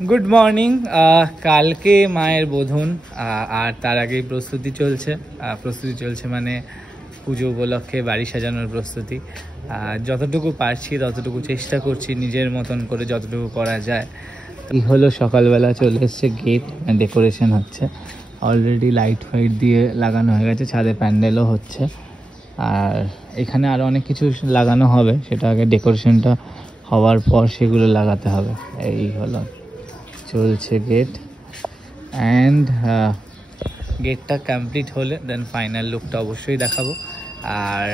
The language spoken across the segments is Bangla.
Good morning. কালকে মায়ের বোধন, আর তার আগেই প্রস্তুতি চলছে মানে পুজো উপলক্ষে বাড়ি সাজানোর প্রস্তুতি। যতটুকু পারছি ততটুকু চেষ্টা করছি, নিজের মতন করে যতটুকু করা যায়। এই হলো সকালবেলা চলে এসছে গেট, ডেকোরেশন হচ্ছে অলরেডি, লাইট ফাইট দিয়ে লাগানো হয়ে গেছে, ছাদে প্যান্ডেলও হচ্ছে, আর এখানে আরও অনেক কিছু লাগানো হবে, সেটা আগে ডেকোরেশনটা হওয়ার পর সেগুলো লাগাতে হবে। এই হলো চলছে গেট, অ্যান্ড গেটটা কমপ্লিট হলে দেন ফাইনাল লুকটা অবশ্যই দেখাবো। আর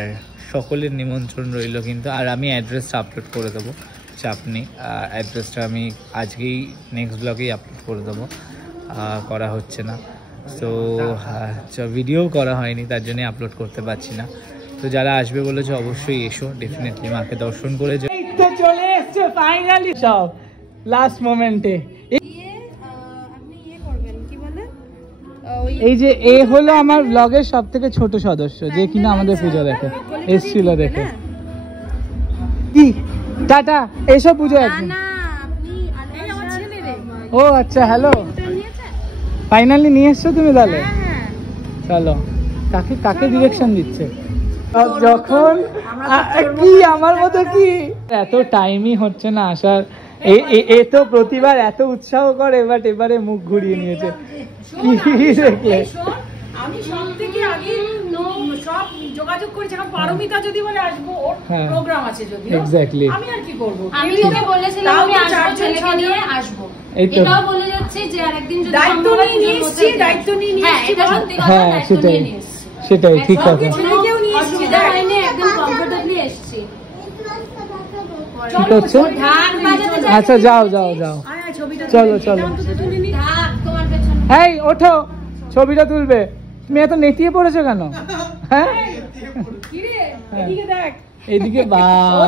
সকলের নিমন্ত্রণ রইল কিন্তু, আর আমি অ্যাড্রেসটা আপলোড করে দেবো, চাপ নেই। অ্যাড্রেসটা আমি আজকেই নেক্সট ব্লগেই আপলোড করে দেবো, করা হচ্ছে না, তো ভিডিও করা হয়নি, তার জন্যই আপলোড করতে পারছি না। তো যারা আসবে বলেছে অবশ্যই এসো, ডেফিনেটলি মাকে দর্শন করে চলে এসছে ফাইনালি সব লাস্ট মোমেন্টে। এই যে এ হলো আমার ব্লগের সব থেকে ছোট সদস্য, যে কিনা আমাদের পুজো দেখে এসছিল, দেখে কি টাটা এসব পুজো একদিন। ও আচ্ছা, হ্যালো, ফাইনালি নিয়ে এসছো তুমি তাহলে? চলো, কাকে ডিরেকশন দিচ্ছে যখন কি আমার মতো কি এত টাইমই হচ্ছে না আসার। এ তো প্রতিবার এত উৎসাহ করে, বাট এবারে মুখ ঘুরিয়ে নিয়েছে। কি দেখলে আমি সব থেকে আগে সব যোগাযোগ করেছি, এখন পারমিতা যদি বলে আসবো, ওর প্রোগ্রাম আছে যদি, এক্স্যাক্টলি আমি আর কি করব। আমি তোকে বলেছিলাম আমি আসবো, ছেলেকে নিয়ে আসবো, এটাও বলে যাচ্ছে যে আরেকদিন যদি দায়িত্ব নিয়ে এসেছি, দায়িত্ব নিয়ে এসেছি, এটা সত্যি কথা, দায়িত্ব নিয়ে এসেছি, সেটাই ঠিক কথা। ছেলেকেও নিয়ে এসেছি, দায়িত্ব একদম কমফোর্টেবলি এসেছি। ঠিক আছে, আচ্ছা যাও যাও যাও, চলো চলো, এই ওঠো, ছবিটা তুলবে। তুমি এত নেতিয়ে পড়েছো কেন? হ্যাঁ এদিকে বাবা,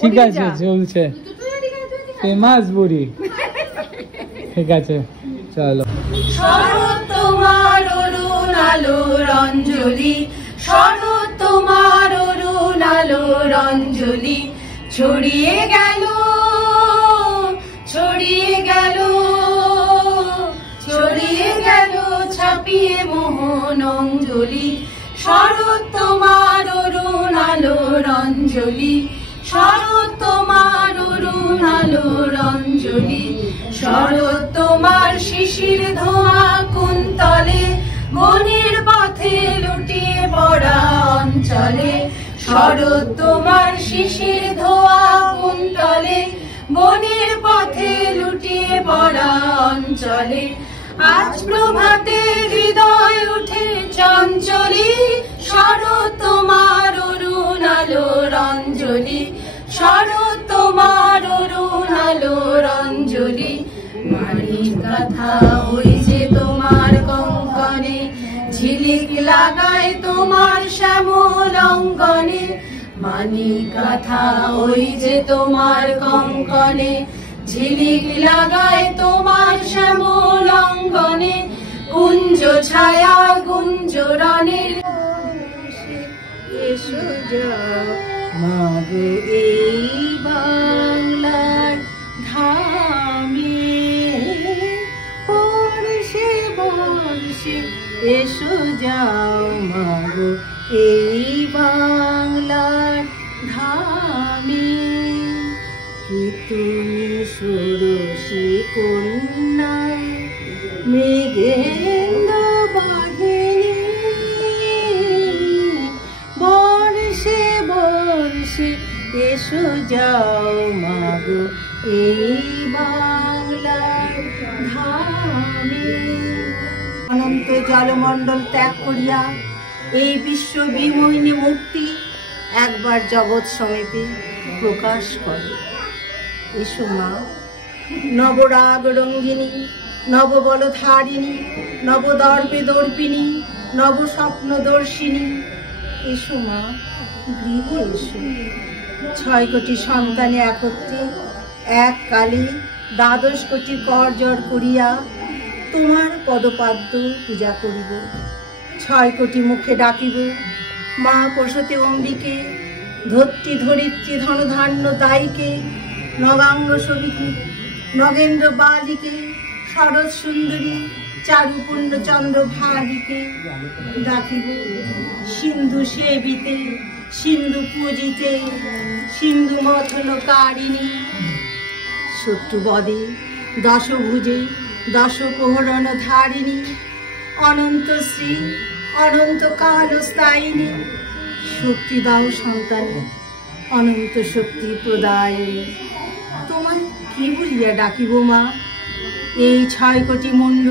ঠিক আছে চলছে, ফেমাস বুড়ি, ঠিক আছে চলো। শরৎ তোমার অরুণ আলোর অঞ্জলি, শরৎ তোমার অরুণ আলোর অঞ্জলি, ছড়িয়ে গেল ছড়িয়ে গেল ছড়িয়ে গেল ছাপিয়ে মোহন অঞ্জলি, শরৎ তোমার অরুণ আলোর অঞ্জলি, শরৎ তোমার অরুণ আলোর অঞ্জলি, শরৎ তোমার শিশির ধোয়া কুন্তলে, মনের পথে লুটিয়ে পড়া অঞ্চলে, শরৎ তোমার শিশির ধোয়া কুন্তলে, মনের পথে লুটিয়ে পড়া অঞ্চলে, আজ প্রভাতে হৃদয় উঠে চঞ্চলি, শরৎ তোমার অরুণ আলোর অঞ্জলি, শরৎ তোমার অরুণ আলোর অঞ্জলি, মানিক গাথা ওই যে তোমার কঙ্কনে, ঝিলিক লাগায় তোমার শ্যামল অঙ্গনে, মানিক গাথা ওই যে তোমার কঙ্কনে, ঝিলিক লাগায় তোমার শ্যামল অঙ্গনে, কুঞ্জ ছায়া গুঞ্জরণের এসো যাও মাগো এই বাংলার ধামে, বর্ষে বর্ষে এসো যাও মাগো এই বাংলার ধামে, কি তুমি ষোড়শী কন্যা মৃগেন্দ্র বাহিনী, বর্ষে বর্ষে এসো যাও মাগো এই বাংলার ধামে। অনন্ত জলমণ্ডল ত্যাগ করিয়া এই বিশ্ব বিমোহিনী মূর্তি একবার জগৎ সমীপে প্রকাশ করে। এসো মা, নবরাগ রঙ্গিনী, নববলধারিণী, নবদর্পে দর্পিণী, নবস্বপ্ন দর্শিনী, এসো মা গৃহে এসো। 6 কোটি সন্তানে একত্রে এক কালে 12 কোটি কর জড় করিয়া তোমার পদপাদ্য পূজা করিব। 6 কোটি মুখে ডাকিব মা পশুতে অম্বিকে, ধত্রী ধরিত্রী ধনধান্য দায়ীকে, নবাঙ্গ সবিকে নগেন্দ্র বালিকে, শরৎ সুন্দরী, চারু পূর্ণচন্দ্র ভাগিকে ডাকিব সিন্ধু সেবিতে, সিন্ধু পূজিতে, সিন্ধু মথনকারিণী। শত্রুবদে দশভুজে, দশ প্রহরণ ধারিণী, অনন্ত শ্রী, অনন্ত কাল স্থায়িনী, শক্তি দাও সন্তানে, অনন্ত শক্তি প্রদায়িনী। তোমায় কি বলিয়া ডাকিব মা? এই 6 কোটি মুন্ড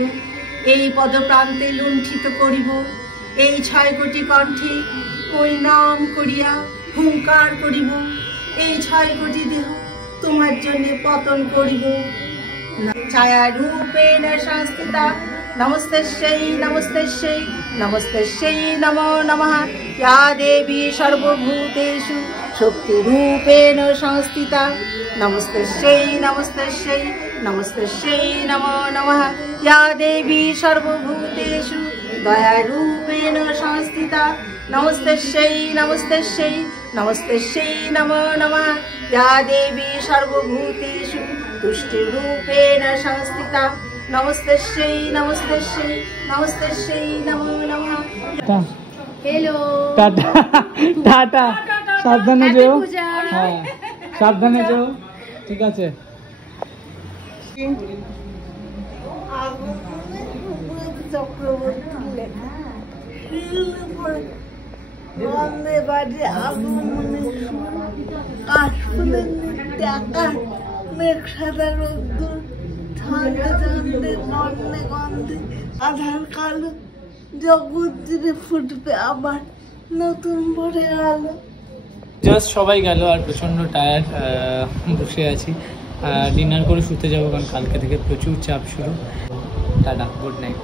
এই পদপ্রান্তে লুণ্ঠিত করিব, এই 6 কোটি কণ্ঠে ওই নাম করিয়া হুঙ্কার করিব, এই 6 কোটি দেহ তোমার জন্য পতন করিব। ছায়া রূপেণ সংস্থিতা নমস্তস্যৈ নমস্তস্যৈ নমস্তস্যৈ নমো নমঃ। या देवी सर्वभूतेषु शक्तिरूपेण संस्थिता नमस्तस्यै नमस्तस्यै नमस्तस्यै नमो नमः। या देवी सर्वभूतेषु दयारूपेण संस्थिता नमस्तस्यै नमस्तस्यै नमस्तस्यै नमो नमः। या देवी सर्वभूतेषु तुष्टिरूपेण संस्थिता नमस्तस्यै नमस्तस्यै नमस्तस्यै नमो नमः। हेलो টাটা টাটা, সাবধানে যেও। হ্যাঁ সাবধানে যেও, ঠিক আছে। বন্দে বাজে আগমনে কাশফুলের নৃত্যে আকাশ, মেঘ সাদা রোদ্দুর, ঝাঁকে ঝাঁকে গন্ধে গন্ধে আধার কালো, জগৎ জুড়ে ফুটবে আবার নতুন ভোরের আলো। জাস্ট সবাই গেল আর প্রচণ্ড টায়ার্ড, বসে আছি। ডিনার করে শুতে যাবো, কারণ কালকে থেকে প্রচুর চাপ শুরু। Tata, good night.